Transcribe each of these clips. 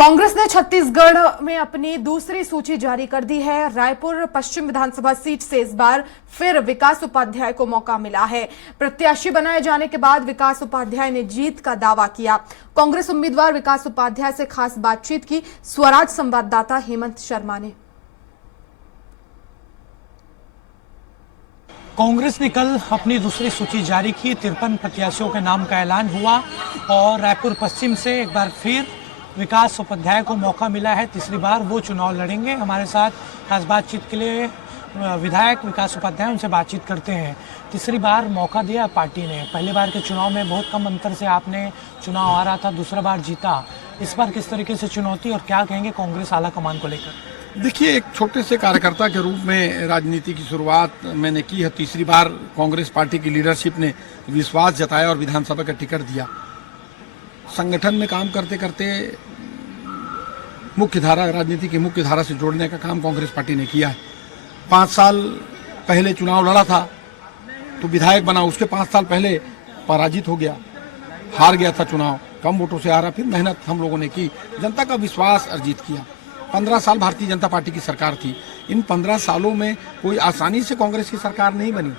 कांग्रेस ने छत्तीसगढ़ में अपनी दूसरी सूची जारी कर दी है। रायपुर पश्चिम विधानसभा सीट से इस बार फिर विकास उपाध्याय को मौका मिला है। प्रत्याशी बनाए जाने के बाद विकास उपाध्याय ने जीत का दावा किया। कांग्रेस उम्मीदवार विकास उपाध्याय से खास बातचीत की स्वराज संवाददाता हेमंत शर्मा ने। कांग्रेस ने कल अपनी दूसरी सूची जारी की। 53 प्रत्याशियों के नाम का ऐलान हुआ और रायपुर पश्चिम से एक बार फिर विकास उपाध्याय को मौका मिला है। तीसरी बार वो चुनाव लड़ेंगे। हमारे साथ खास बातचीत के लिए विधायक विकास उपाध्याय, उनसे बातचीत करते हैं। तीसरी बार मौका दिया पार्टी ने। पहली बार के चुनाव में बहुत कम अंतर से आपने चुनाव आ रहा था, दूसरा बार जीता। इस बार किस तरीके से चुनौती और क्या कहेंगे कांग्रेस आला कमान को लेकर? देखिए, एक छोटे से कार्यकर्ता के रूप में राजनीति की शुरुआत मैंने की है। तीसरी बार कांग्रेस पार्टी की लीडरशिप ने विश्वास जताया और विधानसभा का टिकट दिया। संगठन में काम करते करते मुख्य धारा, राजनीति की मुख्य धारा से जोड़ने का काम कांग्रेस पार्टी ने किया है। 5 साल पहले चुनाव लड़ा था तो विधायक बना, उसके 5 साल पहले पराजित हो गया, हार गया था चुनाव, कम वोटों से हारा। फिर मेहनत हम लोगों ने की, जनता का विश्वास अर्जित किया। 15 साल भारतीय जनता पार्टी की सरकार थी। इन 15 सालों में कोई आसानी से कांग्रेस की सरकार नहीं बनी।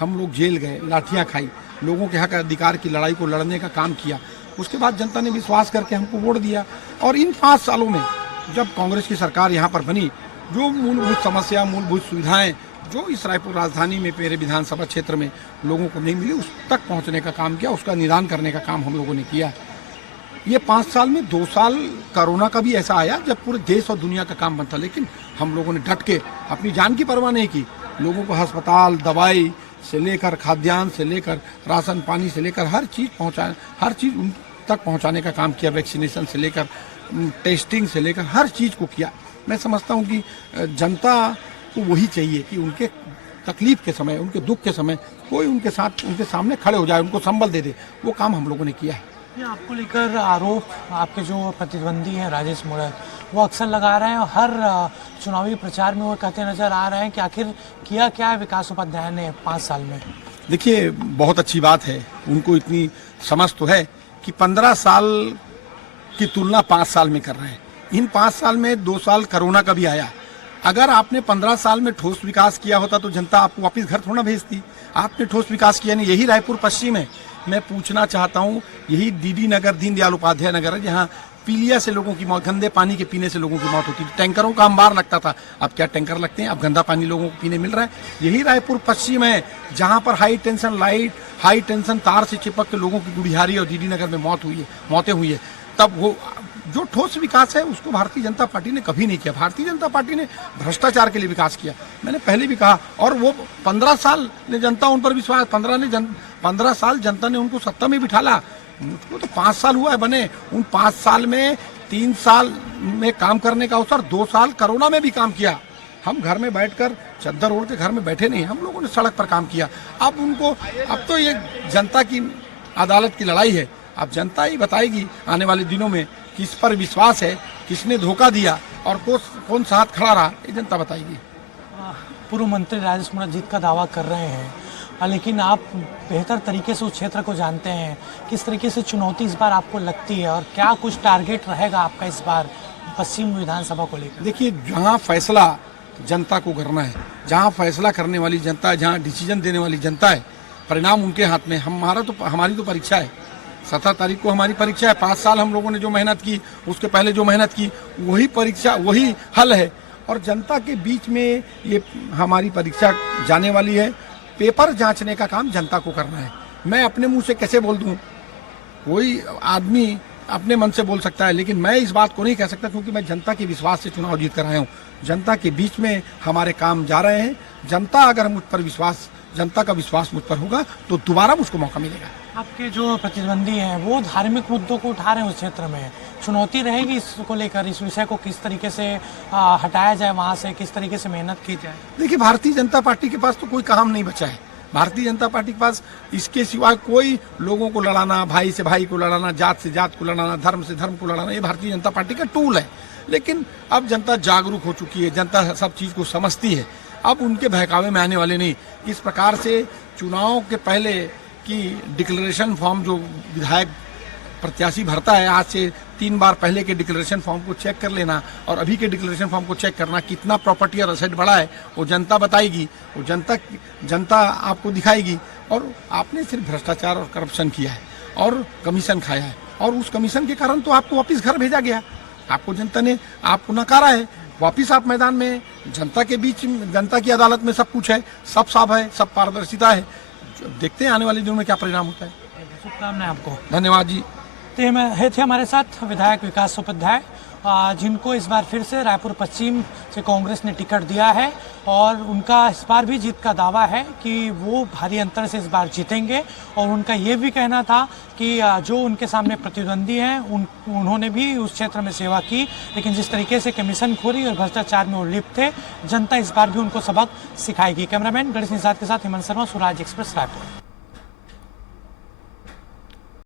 हम लोग जेल गए, लाठियां खाई, लोगों के हक अधिकार की लड़ाई को लड़ने का काम किया। उसके बाद जनता ने विश्वास करके हमको वोट दिया और इन 5 सालों में जब कांग्रेस की सरकार यहाँ पर बनी, जो मूलभूत समस्या, मूलभूत सुविधाएं जो इस रायपुर राजधानी में, मेरे विधानसभा क्षेत्र में लोगों को नहीं मिली, उस तक पहुँचने का काम किया, उसका निदान करने का काम हम लोगों ने किया। ये 5 साल में 2 साल कोरोना का भी ऐसा आया जब पूरे देश और दुनिया का काम बंद था, लेकिन हम लोगों ने डट के अपनी जान की परवाह नहीं की। लोगों को अस्पताल, दवाई से लेकर खाद्यान्न से लेकर राशन पानी से लेकर हर चीज़ उन तक पहुंचाने का काम किया। वैक्सीनेशन से लेकर टेस्टिंग से लेकर हर चीज़ को किया। मैं समझता हूं कि जनता को वही चाहिए कि उनके तकलीफ के समय, उनके दुख के समय कोई उनके साथ, उनके सामने खड़े हो जाए, उनको संबल दे दे। वो काम हम लोगों ने किया है। आपको लेकर आरोप आपके जो प्रतिद्वंदी हैं राजेश मूणत, वो अक्सर लगा रहे हैं और हर चुनावी प्रचार में वो कहते नजर आ रहे हैं कि आखिर किया क्या है विकास उपाध्याय ने 5 साल में? देखिए, बहुत अच्छी बात है, उनको इतनी समझ तो है कि 15 साल की तुलना 5 साल में कर रहे हैं। इन 5 साल में 2 साल कोरोना का भी आया। अगर आपने 15 साल में ठोस विकास किया होता तो जनता आपको वापस घर थोड़ा भेजती। आपने ठोस विकास किया नहीं। यही रायपुर पश्चिम है। मैं पूछना चाहता हूँ, यही डीडी नगर, दीनदयाल उपाध्याय नगर है, जहाँ पीलिया से लोगों की मौत, गंदे पानी के पीने से लोगों की मौत होती थी। टैंकरों का अंबार लगता था। अब क्या टैंकर लगते हैं? अब गंदा पानी लोगों को पीने मिल रहा है। यही रायपुर पश्चिम है जहाँ पर high tension light, high tension तार से चिपक के लोगों की गुड़ियारी और डीडी नगर में मौतें हुई है। तब वो जो ठोस विकास है उसको भारतीय जनता पार्टी ने कभी नहीं किया। भारतीय जनता पार्टी ने भ्रष्टाचार के लिए विकास किया, मैंने पहले भी कहा। और वो 15 साल ने जनता उन पर विश्वास, 15 साल जनता ने उनको सत्ता में बिठाला। मुझको तो 5 साल हुआ है बने। उन 5 साल में 3 साल में काम करने का अवसर, 2 साल कोरोना में भी काम किया। हम घर में बैठकर चद्दर ओढ़ के घर में बैठे नहीं, हम लोगों ने सड़क पर काम किया। अब तो ये जनता की अदालत की लड़ाई है। अब जनता ही बताएगी आने वाले दिनों में किस पर विश्वास है, किसने धोखा दिया और कौन साथ खड़ा रहा, ये जनता बताएगी। पूर्व मंत्री राजेश मूणत जीत का दावा कर रहे हैं, लेकिन आप बेहतर तरीके से उस क्षेत्र को जानते हैं। किस तरीके से चुनौती इस बार आपको लगती है और क्या कुछ टारगेट रहेगा आपका इस बार पश्चिम विधानसभा को लेकर? देखिए, जहाँ फैसला जनता को करना है, जहाँ फैसला करने वाली जनता है, जहाँ डिसीजन देने वाली जनता है, परिणाम उनके हाथ में। हमारी तो परीक्षा है। 17 तारीख को हमारी परीक्षा है। 5 साल हम लोगों ने जो मेहनत की, उसके पहले जो मेहनत की, वही परीक्षा, वही हल है। और जनता के बीच में ये हमारी परीक्षा जाने वाली है। पेपर जांचने का काम जनता को करना है। मैं अपने मुंह से कैसे बोल दूं? कोई आदमी अपने मन से बोल सकता है, लेकिन मैं इस बात को नहीं कह सकता, क्योंकि मैं जनता के विश्वास से चुनाव जीत कर आया हूँ। जनता के बीच में हमारे काम जा रहे हैं। जनता का विश्वास मुझ पर होगा तो दोबारा मुझको मौका मिलेगा। आपके जो प्रतिद्वंदी हैं वो धार्मिक मुद्दों को उठा रहे हैं उस क्षेत्र में, चुनौती रहेगी इसको लेकर? इस विषय को किस तरीके से हटाया जाए वहाँ से, किस तरीके से मेहनत की जाए? देखिए, भारतीय जनता पार्टी के पास तो कोई काम नहीं बचा है। भारतीय जनता पार्टी के पास इसके सिवाय कोई लोगों को लड़ाना, भाई से भाई को लड़ाना, जात से जात को लड़ाना, धर्म से धर्म को लड़ाना, ये भारतीय जनता पार्टी का टूल है। लेकिन अब जनता जागरूक हो चुकी है, जनता सब चीज़ को समझती है। अब उनके बहकावे में आने वाले नहीं। इस प्रकार से चुनाव के पहले की डिक्लेरेशन फॉर्म जो विधायक प्रत्याशी भरता है, आज से 3 बार पहले के डिक्लेरेशन फॉर्म को चेक कर लेना और अभी के डिक्लेरेशन फॉर्म को चेक करना, कितना प्रॉपर्टी और असेट बढ़ा है वो जनता बताएगी, वो जनता आपको दिखाएगी। और आपने सिर्फ भ्रष्टाचार और करप्शन किया है और कमीशन खाया है, और उस कमीशन के कारण तो आपको वापिस घर भेजा गया। आपको जनता ने आपको नकारा है, वापिस आप मैदान में जनता के बीच, जनता की अदालत में सब कुछ है, सब साफ है, सब पारदर्शिता है। देखते हैं आने वाले दिनों में क्या परिणाम होता है। शुभकामनाएं आपको। धन्यवाद जी। तो ये थे हमारे साथ विधायक विकास उपाध्याय, जिनको इस बार फिर से रायपुर पश्चिम से कांग्रेस ने टिकट दिया है और उनका इस बार भी जीत का दावा है कि वो भारी अंतर से इस बार जीतेंगे। और उनका ये भी कहना था कि जो उनके सामने प्रतिद्वंदी हैं उन्होंने भी उस क्षेत्र में सेवा की, लेकिन जिस तरीके से कमीशनखोरी और भ्रष्टाचार में वो लिप्त थे, जनता इस बार भी उनको सबक सिखाएगी। कैमरामैन गणेश निषाद के साथ हेमंत शर्मा, स्वराज एक्सप्रेस, रायपुर।